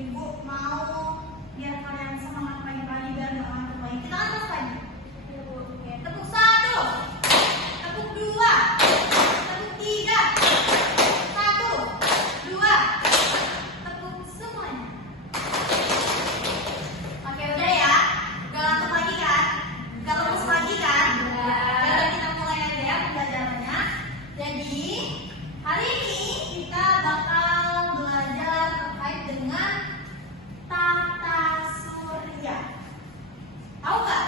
Ibu mau biar kalian semangat pagi-pagi biar nggak ngantuk lagi. Kita kan tes pagi. Oke, tepuk 1, tepuk 2, tepuk 3, 1, 2, tepuk semuanya. Oke, udah ya. Gak ngantuk lagi kan? Gak lemes lagi kan? Yaudah, kita mulai aja ya pembelajarannya. Jadi hari ini kita bakal belajar terkait dengan tata surya. Tahu nggak?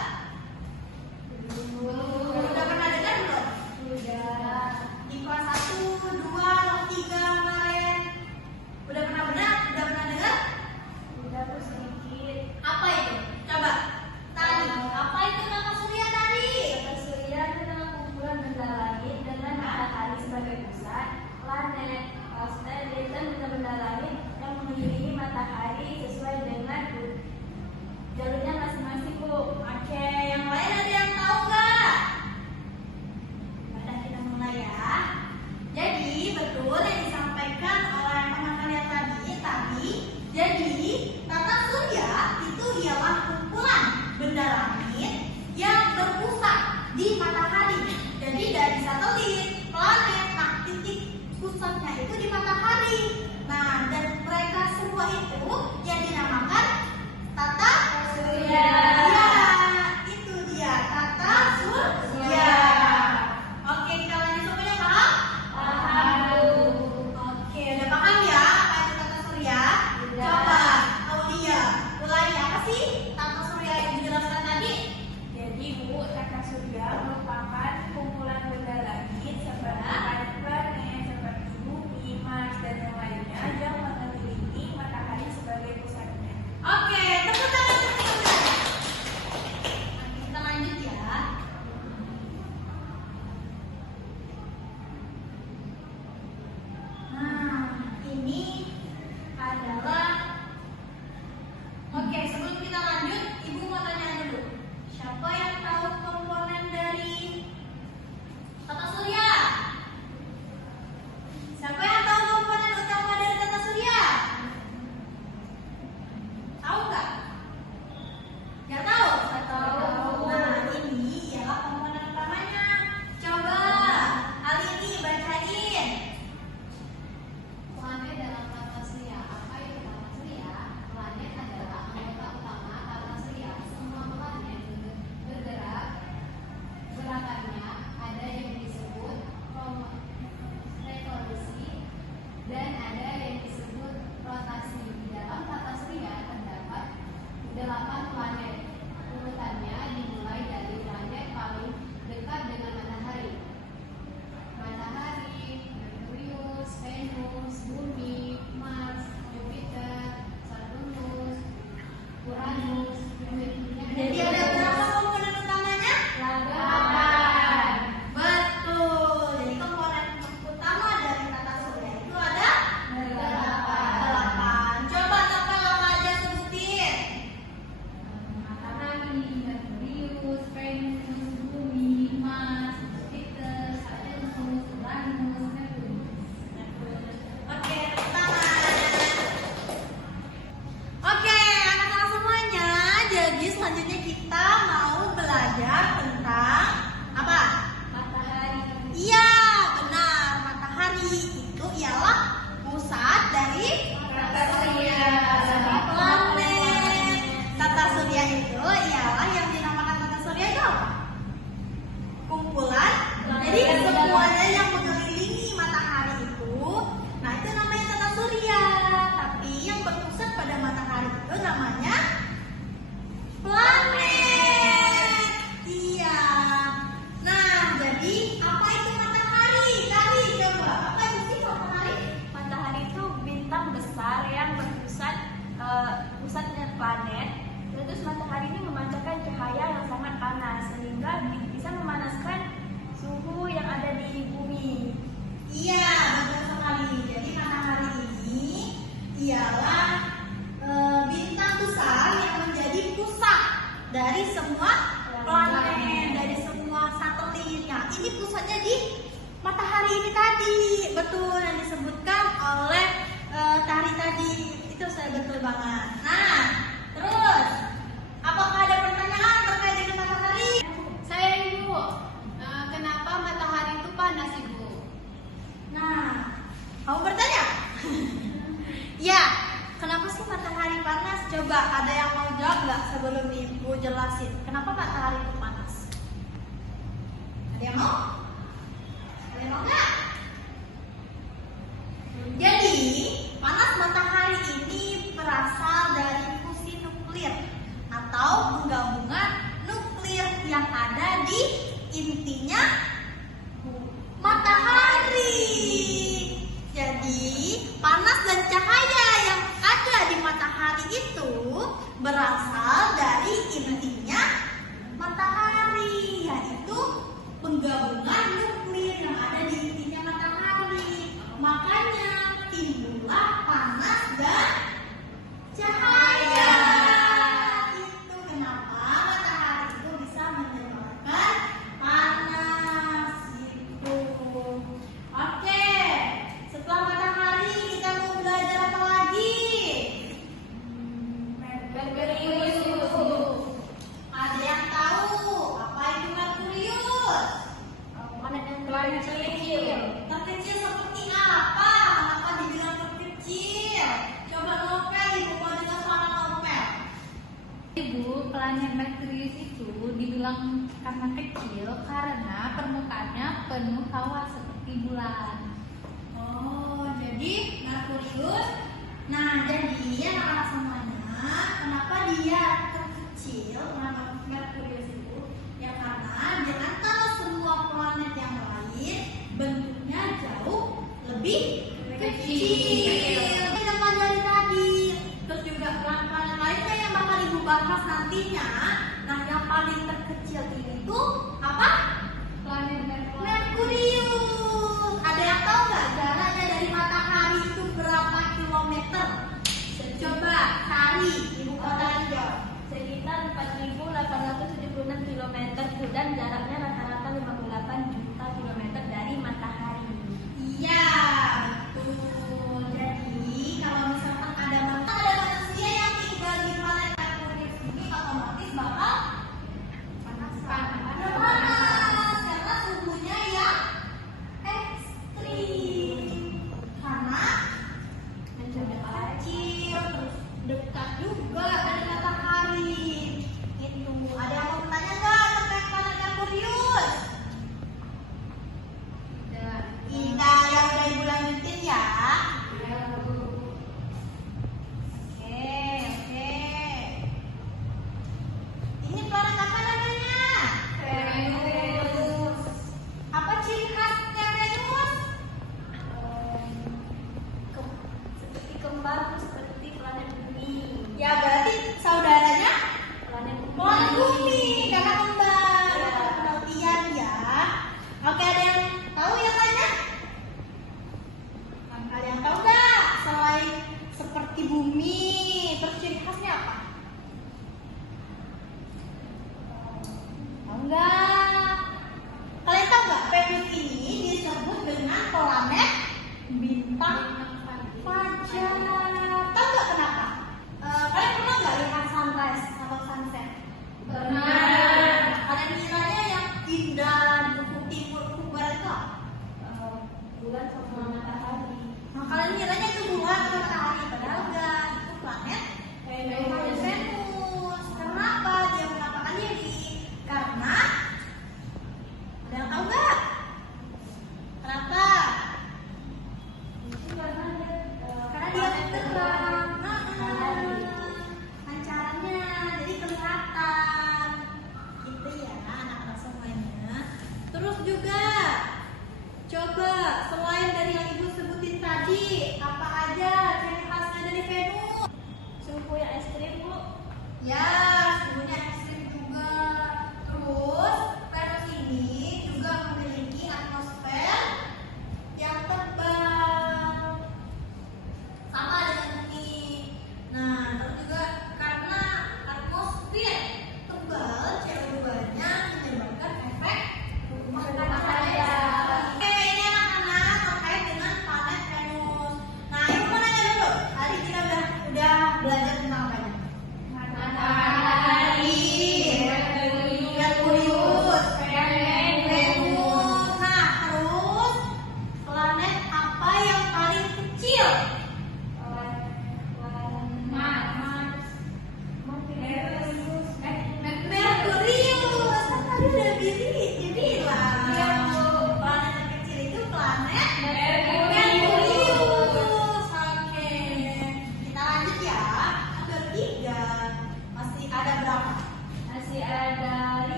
Udah pernah dengar belum? Udah. Di kelas 1, 2, 3 kemarin. Udah pernah dengar? Udah sedikit. Apa itu? Coba. Tadi. Apa itu tata surya tadi? Tata surya adalah kumpulan benda langit dengan matahari sebagai pusat, planet, asteroid dan benda-benda langit yang mengelilingi matahari sesuai dengan jalurnya masing-masing, Bu. Oke, yang lain ada yang tahu nggak? Udah, kita mulai ya. Jadi betul yang disampaikan oleh teman kalian tadi. Jadi tata surya itu ialah kumpulan benda langit yang berpusat di matahari. Jadi dari satelit, planet, nah titik pusatnya itu di matahari. Nah, dan mereka semua itu yang dinamakan tata surya. Ya, itu dia tata surya. Oke, kita lanjut semuanya paham? Paham. Oke, udah paham ya apa itu tata surya? Udah. Coba Aulia, ulangi apa sih tata surya yang dijelaskan tadi? Jadi, Bu, tata surya merupakan kumpulan benda langit seperti planet-planet, seperti bumi, Mars, dan yang lainnya yang mengelilingi matahari sebagai pusatnya. Oke, tepuk tangan untuk Aulia. Oke, kita lanjut ya. Nah, ini adalah. Oke, sebelum kita lanjut, Ibu mau tanya dulu. Siapa yang tahu komponen dari tata surya? Siapa yang tahu komponen utama dari tata surya? Tahu nggak? Nggak tahu? Nggak tahu. Nah, ini ialah komponen utamanya. Coba Alini bacain. Planet dalam tata surya. Apa itu tata surya? Planet adalah anggota utama tata surya. Semua planet bergerak. Gerakannya ada yang disebut revolusi dan ada yang disebut rotasi. Di dalam tata surya terdapat 8 planet. Urutannya dimulai dari planet paling dekat dengan matahari. Matahari, Merkurius, Venus, Bumi, Mars, Jupiter, Saturnus, Uranus. Jadi ada berapa komponen utamanya? 8. Betul. Jadi komponen utama dari tata surya itu ada 8. Coba kakak lama aja sebutin. Matahari, Merkurius, Venus, Bumi, Mars, Jupiter, Saturnus, Uranus, Neptunus. Oke, tepuk tangan. Oke, anak-anak semuanya. Jadi selanjutnya kita mau belajar tentang apa? Matahari. Iya, benar. Matahari itu ialah pusat dari Tata surya. planet. Tata surya itu ialah yang dinamakan tata surya itu apa? Kumpulan. Jadi semuanya yang mengelilingi matahari itu, nah itu namanya tata surya. Tapi yang berpusat pada matahari itu namanya planet. Iya. Nah, jadi apa itu matahari? Tadi coba apa itu sih matahari? Matahari itu bintang besar yang berpusat pusatnya planet. Terus matahari ini memancarkan cahaya yang sangat panas sehingga bisa memanaskan suhu yang ada di bumi. Iya, betul sekali. Jadi matahari ini ialah bintang besar yang menjadi pusat dari semua planet, dari semua satelit. Nah, ini pusatnya di matahari ini tadi. Betul yang disebutkan oleh Tari tadi. Itu saya betul banget. Nah, terus apakah ada pertanyaan terkait dengan matahari? Saya Ibu, kenapa matahari itu panas Ibu? Nah, kamu bertanya? Ya, kenapa sih matahari panas? Coba ada yang mau jawab nggak sebelum Ibu jelasin? Kenapa matahari itu panas? Ada yang mau? Ada yang mau nggak? Jadi, panas matahari ini berasal dari fusi nuklir atau penggabungan nuklir yang ada di intinya matahari. Jadi, panas dan cahaya yang ada di matahari itu berasal dari intinya matahari, yaitu penggabungan nuklir yang ada di intinya matahari. Makanya timbullah panas dan cahaya. Itu kenapa matahari itu bisa menyebabkan panas gitu. Oke, setelah matahari kita mau belajar apa lagi? Merkurius. Ada yang tahu apa itu Merkurius? Planet kecil. Terkecil seperti apa? Kenapa dibilang terkecil? Coba Nopel, Ibu mau dengar suara Nopel. Ibu, planet Merkurius itu dibilang karena kecil karena permukaannya penuh hawa seperti bulan. Oh, jadi Merkurius. Nah, jadi anak-anak semuanya, kenapa dia terkecil? Kenapa Merkurius itu? Ya karena di antara semua planet yang lain bentuknya jauh lebih kecil. Yang dari tadi. Terus juga planet-planet lainnya yang bakal Ibu bahas nantinya. Nah, yang paling terkecil ini tuh apa? Planet Merkurius. Ada yang tahu nggak jaraknya dari matahari itu berapa kilometer? Coba cari, Ibu katakan jawab. Sekitar 4.876 km dan jaraknya rata-rata 58 juta kilometer dari matahari. Iya, betul. Jadi kalau misalkan ada manusia yang tinggal di planet Merkurius ini otomatis bakal panas karena suhunya yang ekstrim. Karena kecil, terus dekat juga dari matahari. Itu ada yang mau bertanya nggak terkait planet Merkurius? Iya, yang udah Ibu lanjutin ya. Oke. Ini planet apa namanya? Venus. Apa ciri khasnya Venus? Seperti kembar seperti planet bumi. Ya berarti saudaranya Planet planet bumi karena kembar. Penelitian ya. Oke, ada yang tahu yang lainnya? Ada yang tahu nggak? Selain seperti bumi, terus ciri khasnya apa? Tahu nggak? Kalian tahu nggak? Venus ini disebut dengan planet bintang fajar. Tahu nggak kenapa? Kalian pernah nggak lihat sunrise atau sunset? Pernah. Kalian kiranya yang indah di ufuk timur, ufuk barat itu apa? Bulan sama matahari. Nah, kalian kiranya itu bulan matahari, padahal enggak. Itu planet Venus. Kenapa dia menampakkan diri? Karena ada yang tahu nggak? Kenapa? Itu karena dia Karena dia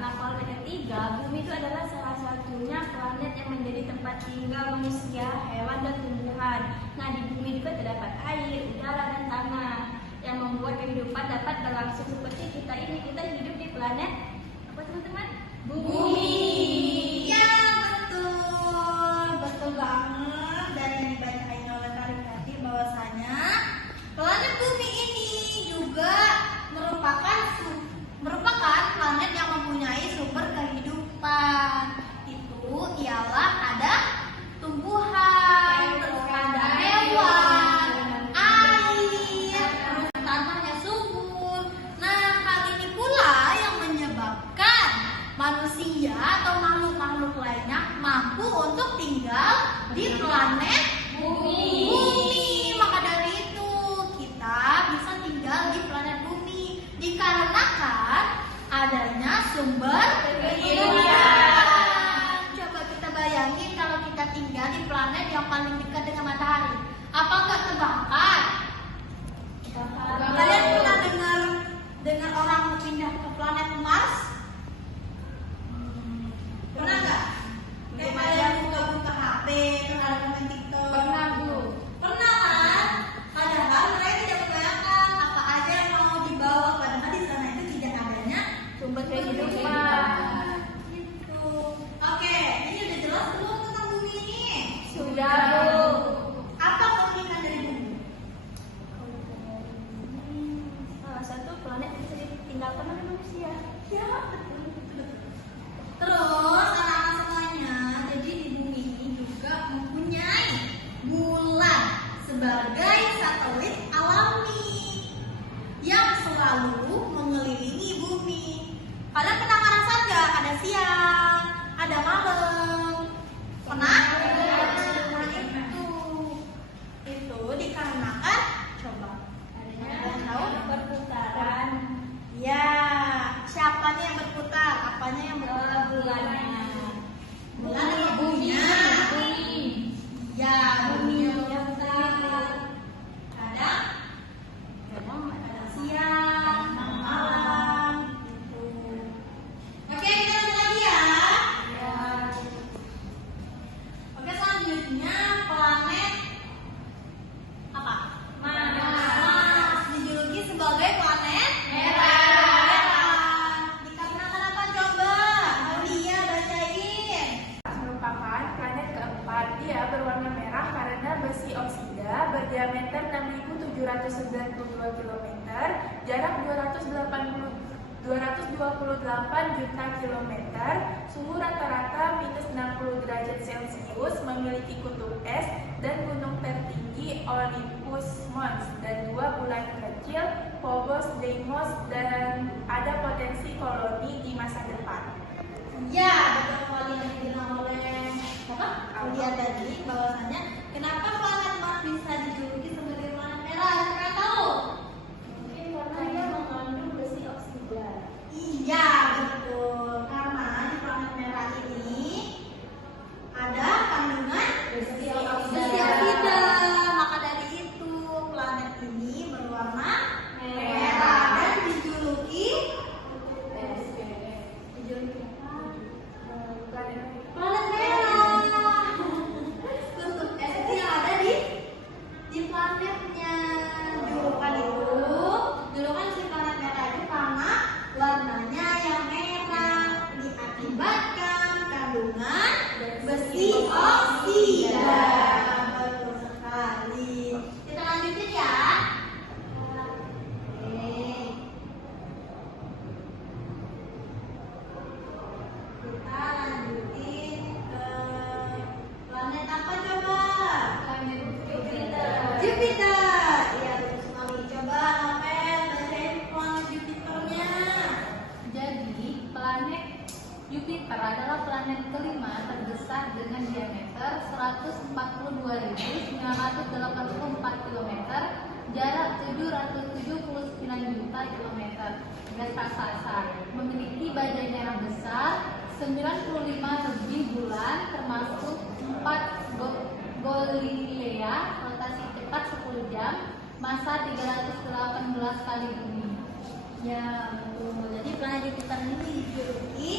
Nah, kalau yang ketiga, bumi itu adalah salah satunya planet yang menjadi tempat tinggal manusia, hewan, dan tumbuhan. Nah, di bumi juga terdapat air, udara, dan tanah yang membuat kehidupan dapat berlangsung seperti kita ini. Kita hidup di planet apa, teman-teman? Bumi. Ya, betul. Betul banget. Dan yang dibacain oleh Karifati bahwasanya planet bumi ini juga merupakan planet yang mempunyai sumber kehidupan. Itu ialah ada tumbuhan, terus ada hewan, air, terus tanahnya subur. Nah, hal ini pula yang menyebabkan manusia atau makhluk-makhluk lainnya mampu untuk tinggal di planet bumi. Maka dari itu kita bisa tinggal di planet bumi dikarenakan adanya sumber kehidupan. Coba kita bayangin kalau kita tinggal di planet yang paling dekat dengan matahari, apa nggak terbakar? Kalian pernah dengar orang mau pindah ke planet Mars? Pernah nggak? Kayak kalian buka HP terus ada komen TikTok. Pernah, Bu. Pernah kan? Padahal mereka tidak membayangkan apa aja yang mau dibawa, padahal di sana itu tidak adanya Sumber kehidupan. gitu. Oke, ini udah jelas belum tentang bumi ini? Sudah, Bu. Apa keunikan dari bumi? Salah satu planet yang bisa ditinggalkan oleh manusia. Ya, betul. Terus anak-anak semuanya, jadi di bumi ini juga mempunyai bulan sebagai satelit alami yang selalu mengelilingi bumi. Kalian pernah ngerasain nggak? Ada siang, ada malam. Pernah? Nah, itu dikarenakan coba. Kalian tahu? Perputaran Ya, siapanya yang berputar? Apanya yang berputar? bulannya. Bulan apa buminya? Bumi. Ya, bumi yang berputar. Kadang Kadang siang, malam, gitu. Oke, kita lanjut lagi ya. Oke, selanjutnya planet apa? Mars. Dijuluki sebagai planet merah. Dikarenakan apa coba? Aulia bacain. Merupakan planet keempat. Dia berwarna merah karena besi oksida berdiameter 6.792 km, jarak 228 juta kilometer, suhu rata-rata minus 60 derajat Celcius, memiliki kutub es dan gunung tertinggi Olympus Mons, dan dua bulan kecil Phobos, Deimos, dan ada potensi koloni di masa depan. Ya, betul sekali yang dibilang oleh Aulia tadi bahwasanya kenapa planet Mars bisa dijuluki sebagai planet merah? Siapa yang tahu? Mungkin karena dia mengandung besi oksida. Iya, betul. Karena di planet merah ini ada kandungan besi oksida. Maka dari itu planet ini berwarna merah dan dijuluki planet merah. Kutub es itu yang ada di planetnya. Julukan si planet merah itu karena warnanya yang merah diakibatkan kandungan besi oksida. Betul sekali. Kita lanjutin ya. Kita lanjutin ke planet apa coba? Planet Jupiter. Iya, betul sekali. Coba Novel bacain planet Jupiternya. Jadi, planet Jupiter adalah planet kelima terbesar dengan diameter 142.984 km, jarak 779 juta kilometer. Garis raksasa memiliki badai merah besar, 95 lebih bulan, termasuk 4 Galilea, rotasi cepat 10 jam, masa 318 kali bumi. Ya, betul. Jadi planet Jupiter ini dijuluki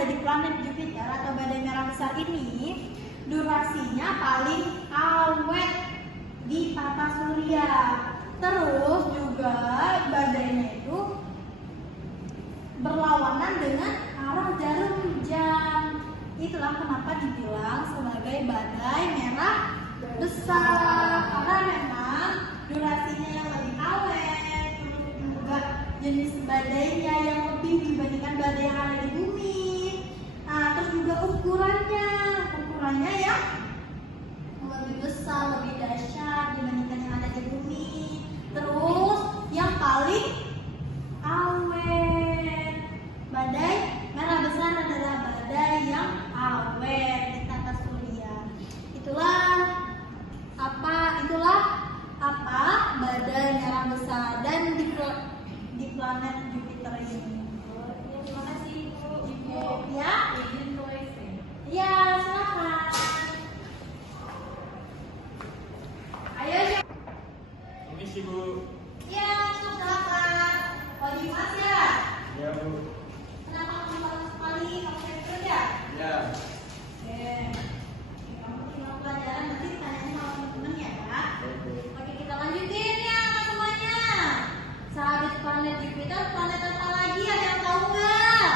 ada di planet Jupiter atau badai merah besar ini durasinya paling awet di tata surya. Terus juga badainya itu berlawanan dengan arah jarum jam. Itulah kenapa dibilang sebagai badai merah besar, karena memang durasinya yang lebih awet, terus juga jenis badainya yang lebih dibandingkan badai yang ada di bumi. Nah, terus juga ukurannya yang lebih besar, lebih dahsyat dibandingkan yang ada di bumi. Terus yang paling awet, badai merah besar adalah badai yang awet di tata surya. Itulah apa badai merah besar dan di planet Jupiter ini. Terima kasih Ibu. Ibu, ya? Izin ke WC. Ya, silakan. Ayo, Permisi Bu. ya, silakan. Oh, Dimas ya? Ya Bu. Kenapa kamu baru sekali pakai kerja? Ya. Oke. Kamu tinggal pelajaran nanti tanya sama temen-temen ya, Kak. Oke, kita lanjutin ya semuanya. Sahabat planet Jupiter, planet apa lagi? Ada yang tahu nggak?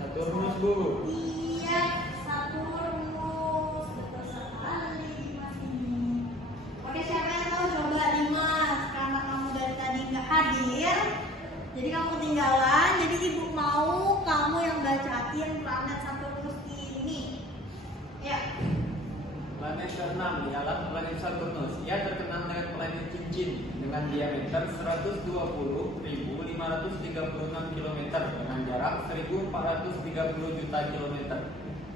Saturnus Bu. Iya, Saturnus. Betul sekali Dimas ini. Oke, siapa yang tahu coba Dimas? Karena kamu dari tadi nggak hadir, jadi kamu ketinggalan. Jadi ibu mau kamu yang bacain planet Saturnus ini. Ya. Planet ke-6 ialah planet Saturnus. Ia terkenal dengan planet cincin dengan diameter 120.536 km dengan jarak 1.430 juta kilometer.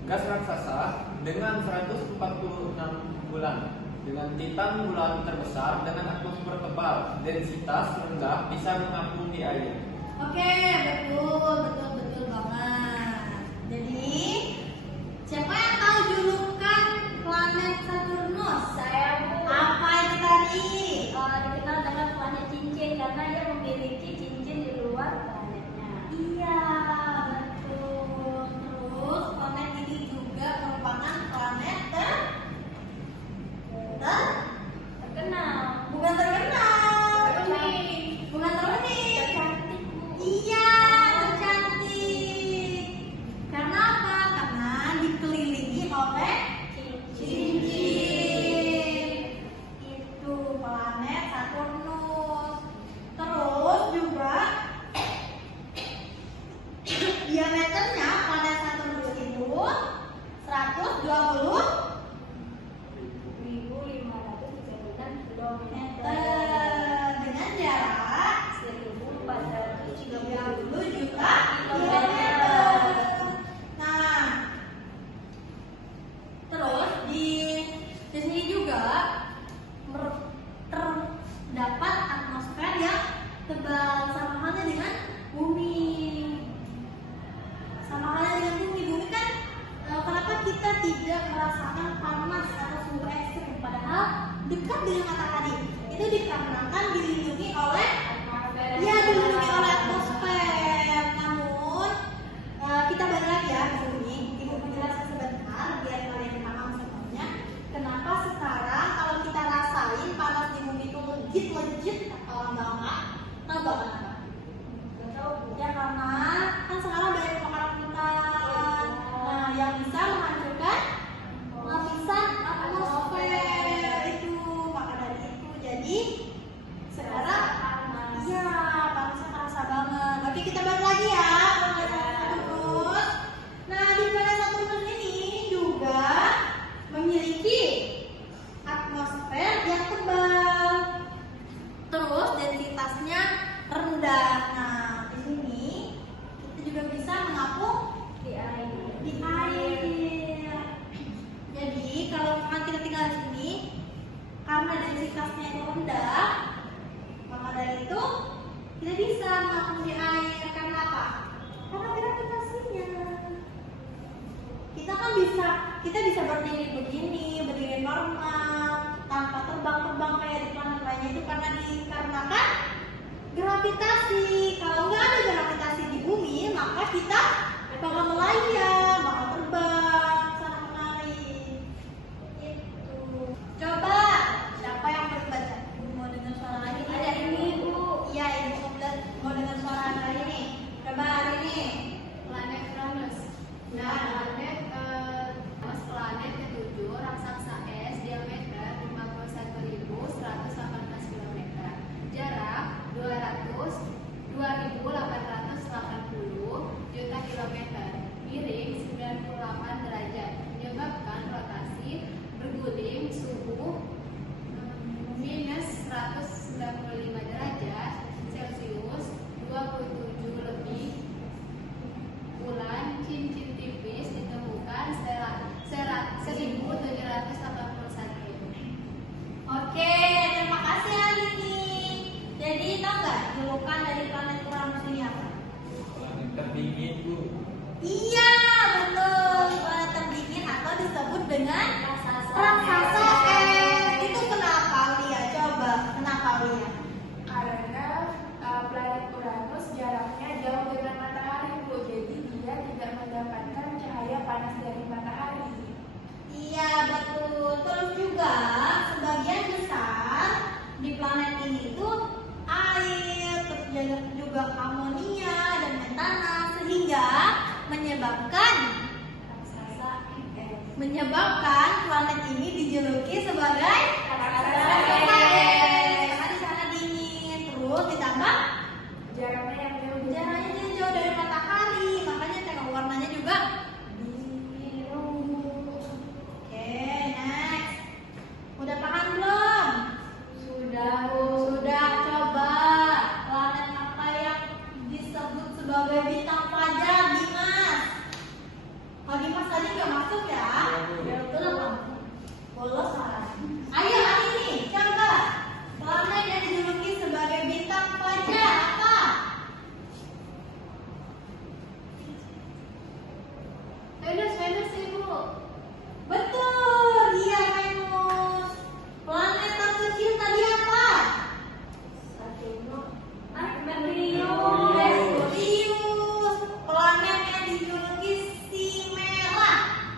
Gas raksasa dengan 146 bulan. Dengan Titan bulan terbesar dengan atmosfer tebal, densitas rendah bisa mengapung di air. Oke, betul banget. Jadi, siapa yang tahu julukan planet Saturnus? Saya Bu. Apa itu tadi? Dikenal dengan planet cincin karena ia memiliki cincin di luar planetnya. Iya, betul. Terus planet ini juga merupakan planet Terkenal. bukan terkenal, Tercantik. bukan terunik. Tercantik Bu. Iya, tercantik. Karena apa? Karena dikelilingi oleh cincin. Itu planet Saturnus. Terus juga diameternya planet Saturnus itu 120 1.536 km dengan jarak 1.430 juta kilometer. Nah, terus di sini juga terdapat atmosfer yang tebal, sama halnya dengan bumi. Bumi kan kenapa kita tidak merasakan panas atau suhu ekstrim padahal dekat dengan matahari? Itu dikarenakan dilindungi oleh atmosfer. Namun kita balik lagi ya ke sini. Ibu menjelaskan sebentar biar kalian paham semuanya. Kenapa sekarang kalau kita rasain panas di bumi itu legit kalau nggak tahu nggak kenapa? Ya karena kan sekarang banyak kebakaran hutan. Nah, yang bisa menghancurkan lapisan atmosfer itu. Maka dari itu jadi sekarang iya panasnya terasa banget. Oke, kita balik lagi ya ke planet Saturnus. Nah, di planet Saturnus ini juga memiliki atmosfer yang tebal. Terus densitasnya rendah. Nah, di sini kita juga bisa mengapung di air. Jadi kalau kita tinggal di sini, karena densitasnya itu rendah, maka dari itu kita bisa mengapung di air. Karena apa? Karena gravitasinya. Kita bisa berdiri begini, berdiri normal, tanpa terbang kayak di planet lainnya itu karena dikarenakan gravitasi. Kalau nggak ada gravitasi di bumi, maka kita bakal melayang, bakal terbang sana kemari. Itu. Coba siapa yang mau baca? Mau dengar suara lagi? Ada ini, Bu. Iya, ibu mau dengar suara kali ini. Coba hari ini. Planet Uranus. Nah, planet ketujuh raksasa es diameter 51.118 km. Jarak 2.880 juta kilometer. Miring 98 derajat. Menyebabkan rotasi berguling suhu minus 195 derajat Celcius, 27 lebih. Bulan cincin tipis ditemukan 1781. Oke, terima kasih Alini. Jadi tahu nggak julukan dari planet Uranus ini apa? Planet terdingin, Bu. Iya, betul. Planet terdingin atau disebut dengan raksasa es. Itu kenapa Lia? Coba, kenapa Lia? Karena planet Uranus jaraknya jauh dengan matahari, Bu. Jadi dia tidak mendapatkan cahaya panas dari matahari. Iya, betul. Terus juga sebagian besar di planet ini itu air, terus juga amonia dan metana, sehingga menyebabkan planet ini dijuluki sebagai raksasa es. Karena di sana dingin, terus ditambah Jaraknya yang jauh jaraknya jauh dari matahari, makanya tengok warnanya juga biru. Oke, next. Udah paham belum? Sudah, Bu. Sudah. Coba planet apa yang disebut sebagai bintang fajar, Dimas? Oh, Dimas tadi nggak masuk ya? Ya betul apa? Bolos malah. Ayo hari ini coba planet yang dijuluki sebagai bintang fajar apa? Venus, Ibu. Betul, iya Venus. Planet terkecil tadi apa? Merkurius. Planet yang dijuluki si merah.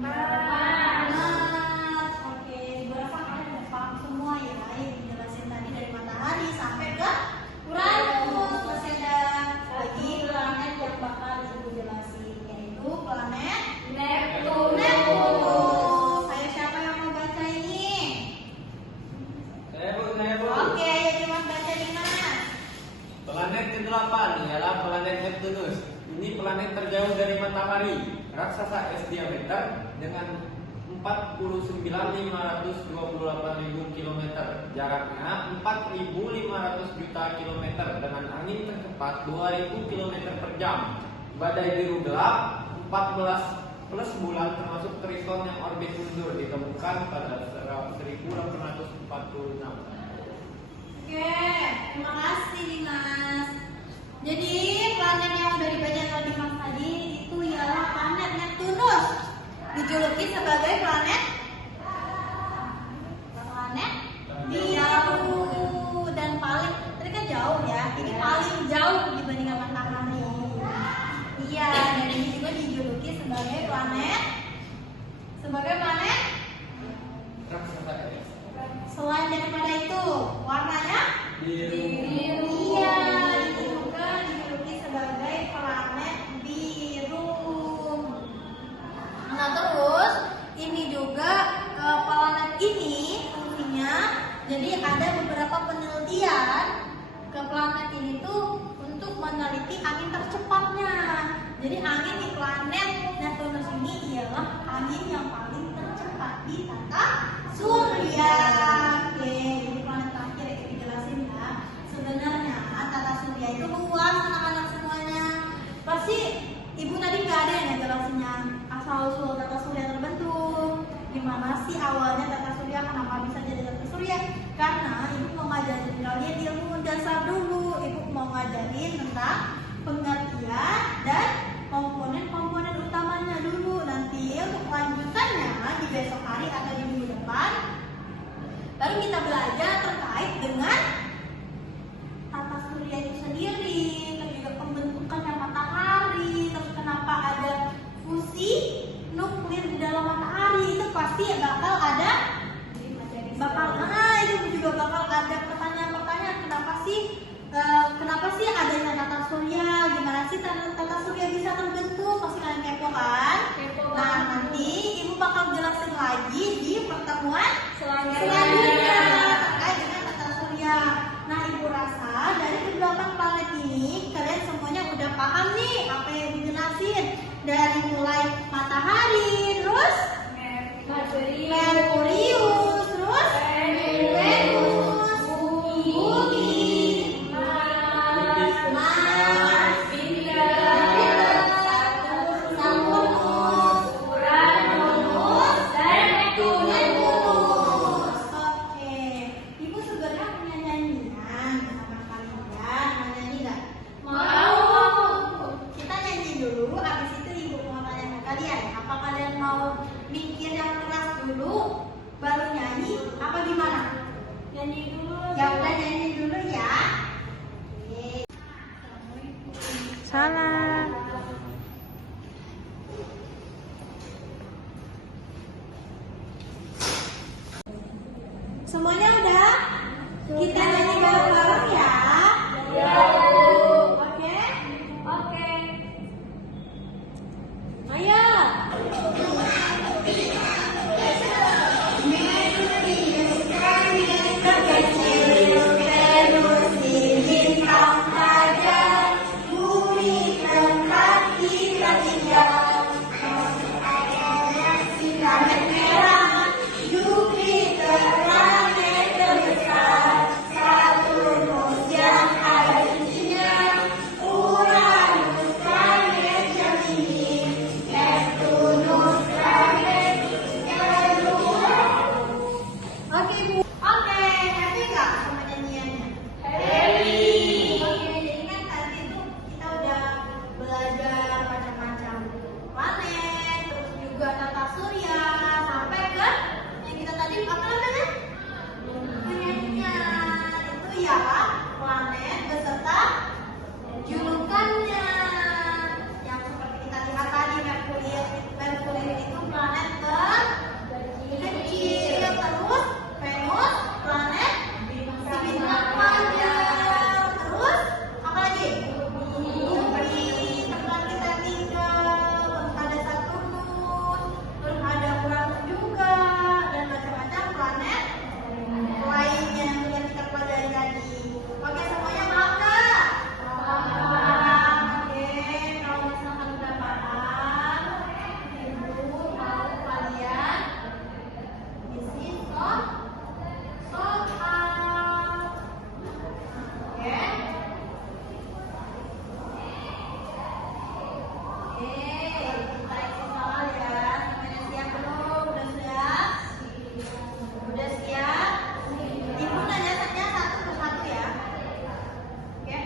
Mars. Oke, berapa kalian udah paham semua ya yang dijelasin tadi dari matahari sampai ke Uranus. Masih ada lagi planet yang bakal ibu jelasin, yaitu planet Neptunus. Ayo siapa yang mau baca ini? Saya, Bu. Oke, Dimas baca Dimas. Planet ke-8 ialah planet Neptunus. Ini planet terjauh dari matahari, raksasa es diameter dengan 49.528.000 km. Jaraknya 4.500 juta kilometer dengan angin tercepat 2.000 km per jam. Badai biru gelap 14 plus bulan termasuk Triton yang orbit mundur ditemukan pada 1846. Oke, terima kasih Dimas. Jadi planet yang udah dibaca oleh Dimas tadi itu ialah planet Neptunus, dijuluki sebagai planet biru dan paling tadi kan jauh ya, ini paling jauh dibandingkan matahari. Iya, dan ini juga dijuluki sebagai planet Raksasa es. selain daripada itu warnanya Biru. iya, ini juga dijuluki sebagai planet biru. Nah terus ini juga planet ini fungsinya, jadi ada beberapa penelitian ke planet ini tuh untuk meneliti angin tercepatnya. Jadi angin di planet Neptunus ini ialah angin yang paling tercepat di tata surya. Oke, jadi planet terakhir yang dijelasin ya. Sebenarnya tata surya itu luas anak-anak semuanya. Pasti ibu tadi nggak ada yang ngejelasinnya asal usul tata surya terbentuk. Gimana sih awalnya tata surya, kenapa bisa jadi tata surya? Karena ibu mau ngajarin kalian ilmu dasar dulu. Ibu mau ngajarin tentang pengertian dan komponen-komponen utamanya dulu. Nanti untuk lanjutannya di besok hari atau di minggu depan baru kita belajar terkait dengan tata surya itu sendiri, terus juga pembentukannya matahari, terus kenapa selanjutnya terkait dengan tata surya. Nah, Ibu rasa dari ke-8 planet ini kalian semuanya udah paham nih apa yang Ibu jelasin. Dari mulai matahari, terus Merkurius, terus Venus, Bumi, Mars, Jupiter, Saturnus, Uranus, dan Neptunus. Oke, Ibu sebenarnya punya nyanyian sama kalian. Mau nyanyi nggak? Mau. Kita nyanyi dulu, habis itu Ibu mau tanya ke kalian. Apa kalian mau mikir yang keras dulu, baru nyanyi? Apa gimana? Nyanyi dulu. Ya udah nyanyi dulu ya. Oke. Salah. Semuanya udah? Kita nyanyi bareng-bareng ya. Ya. Oke? Oke. Ayo. Terkecil Venus di bintang fajar, bumi tempat kita tinggal. Planet merah, Jupiter planet terbesar, Saturnus yang ada isinya, Uranus planet yang dingin, Neptunus planet yang luar. Oke Bu. Oke, happy nggak sama nyanyiannya? Happy. Oke, jadi kan tadi tuh kita udah belajar macam-macam planet, terus juga tata surya, sampai ke yang kita tadi apa namanya? Dunia. Itu ya planet beserta julukannya. Yang seperti kita lihat tadi Merkurius itu planet terkecil, terus Venus planet bintang fajar, terus apa lagi? Bumi tempat kita tinggal, terus ada Saturnus, terus ada Uranus juga, dan macam-macam planet lainnya yang sudah kita pelajari tadi. Oke, semuanya paham nggak? Paham. Oke, kalau misalkan udah paham, Ibu mau kalian isi soal. Oke. Oke, kita isi soal ya. Semuanya siap belum? Udah siap? Udah siap? Ibu nanya-tanya satu persatu ya. Oke.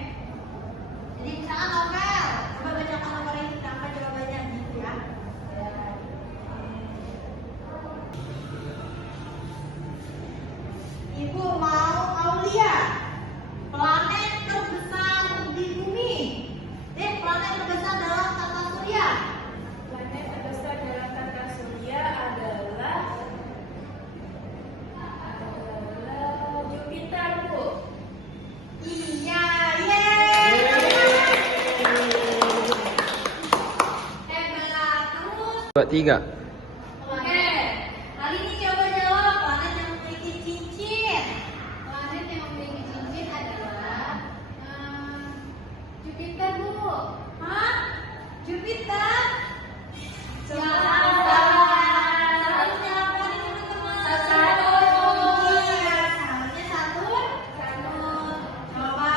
Jadi misalkan novel, coba bacakan nomor yang berapa jawabannya gitu ya. Ibu mau lihat planet terbesar di bumi. Planet terbesar dalam tata surya. Planet terbesar dalam tata surya adalah Jupiter, Bu. Iya, yeay. Hebat. Terus 23. oke, kali ini coba jawab planet yang memiliki cincin. Planet yang memiliki cincin adalah Jupiter, Bu. Hah? Jupiter? Salah. Seharusnya apa nih teman-teman? Saturn. Iya, seharusnya Saturn. Coba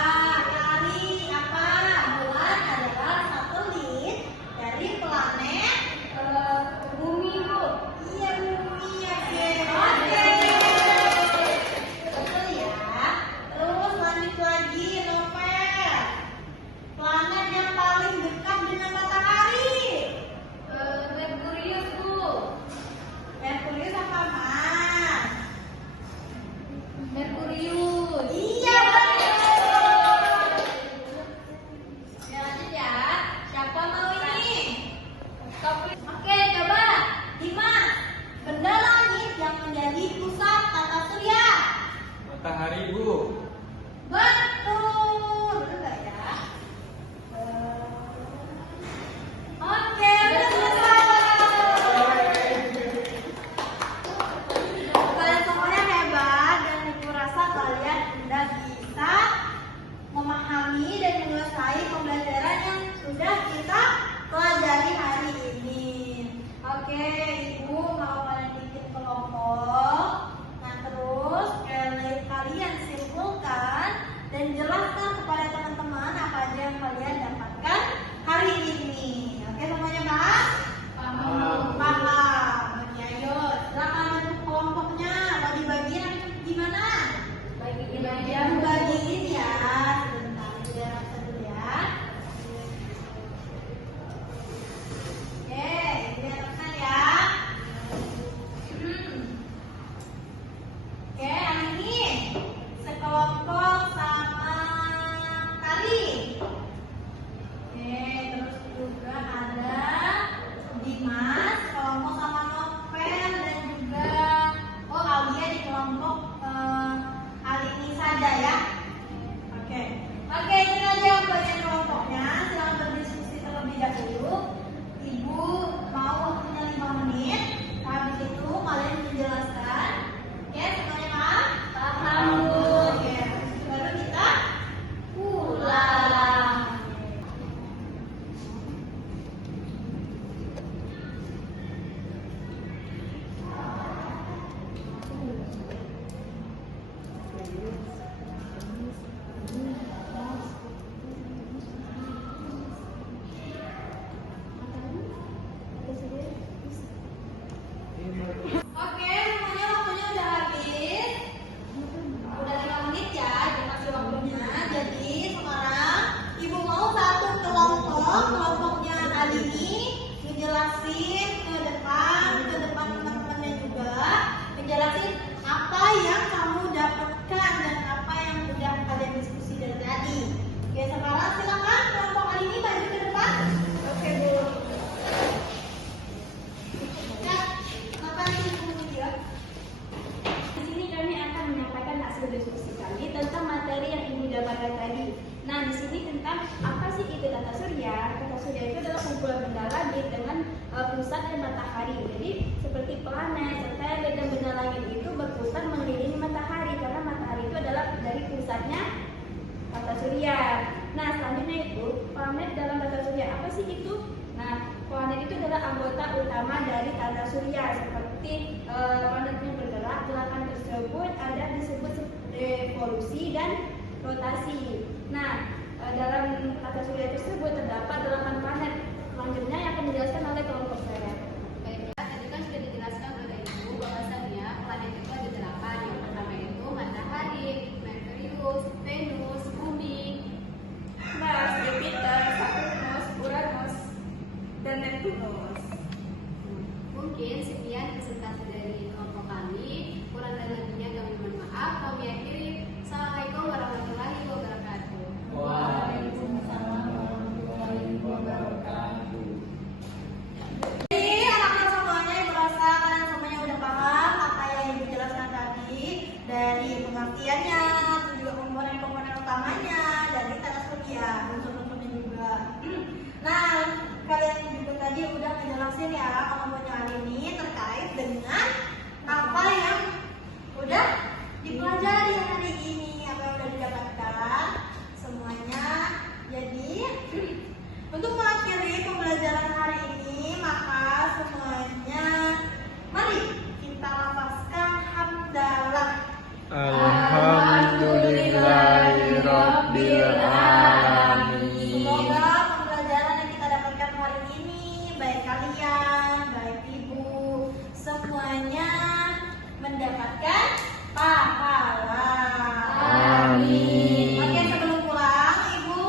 cari apa? Bulan adalah satelit dari planet Bumi. di sini tentang apa sih itu tata surya. Tata surya itu adalah kumpulan benda langit dengan pusat dan matahari. Jadi seperti planet, satelit dan benda langit itu berpusat mengelilingi matahari karena matahari itu adalah dari pusatnya tata surya. Nah, selanjutnya itu planet dalam tata surya. Apa sih itu? Nah, planet itu adalah anggota utama dari tata surya. Seperti planetnya bergerak, gerakan tersebut ada disebut revolusi dan rotasi. Nah, dalam tata surya tersebut terdapat 8 planet. Selanjutnya yang akan dijelaskan oleh kelompok saya. Baiklah, tadi kan sudah dijelaskan oleh Ibu bahwasannya planet itu ada 8. Yang pertama itu matahari, Merkurius, Venus, Bumi, Mars, Jupiter, Saturnus, Uranus, dan Neptunus. Mungkin sekian presentasi dari kelompok kami. Kurang dan lebihnya kami mohon maaf. Kami akhiri. Assalamualaikum warahmatullahi wabarakatuh. Waalaikumsalam warahmatullahi wabarakatuh. Jadi anak-anak semuanya Ibu rasa kalian semuanya udah paham apa yang Ibu jelaskan tadi dari pengertiannya, terus juga komponen-komponen utamanya dari tata surya, unsur-unsurnya juga. Nah, kalian juga tadi udah ngejelasin ya kelompoknya hari ini terkait dengan apa yang udah dipelajari hari ini, apa yang udah didapatkan semuanya. Jadi untuk mengakhiri pembelajaran hari ini, maka semuanya mari kita lafazkan hamdalah. Alhamdulillahirabbil alamin. Semoga pembelajaran yang kita dapatkan hari ini, baik kalian, baik Ibu, semuanya mendapatkan pahala. Amin. Oke, sebelum pulang, Ibu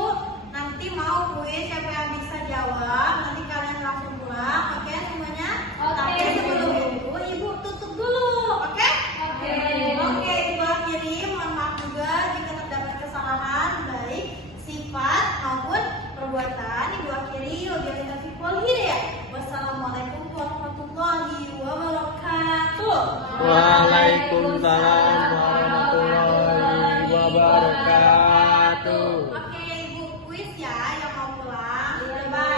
nanti mau kuis siapa yang bisa jawab. Nanti kalian langsung pulang, oke semuanya? Oke. Tapi sebelum itu, Ibu tutup dulu, oke? Oke. Oke, Ibu akhiri. Mohon maaf juga jika terdapat kesalahan baik sifat maupun perbuatan. Ibu akhiri. Wabillahi taufiq wal hidayah. Wassalamualaikum warahmatullahi wabarakatuh. Waalaikumsalam warahmatullahi wabarakatuh. Oke, Ibu kuis ya yang mau pulang. Coba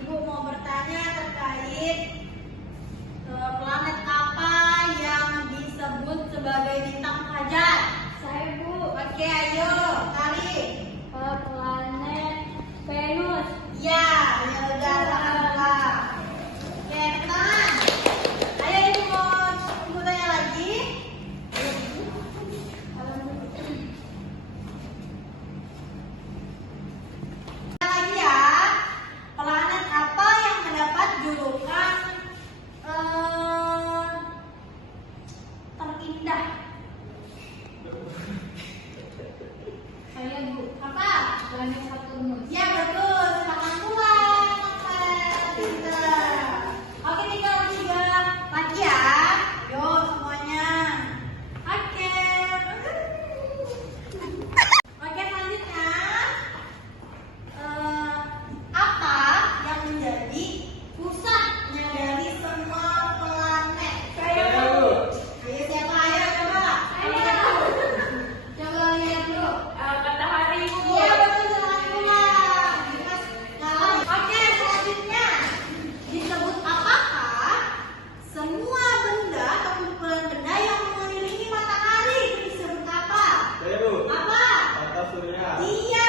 Ibu mau bertanya terkait planet apa yang disebut sebagai bintang fajar. Saya Bu, Oke, ayo tarik. planet Venus. Ya, ya udah alhamdulillah. Oke, tepuk tangan. Ayo Ibu mau Ibu tanya lagi. Lagi ya, planet apa yang mendapat julukan terindah? Saya Bu, Apa? planet Saturnus. Ya betul, tangan pulang, pinter. Oke, tinggal 3 lagi ya. Yo semuanya. Oke. Oke, selanjutnya apa yang menjadi pusatnya dari semua planet? Saya Bu. Ayo siapa? Ayo coba. Coba lihat dulu. Matahari Bu. Iya betul, jangan pulang. Oke, selanjutnya disebut apakah semua benda atau kumpulan benda yang mengelilingi matahari itu disebut apa? Saya Bu. Apa? Tata surya. Iya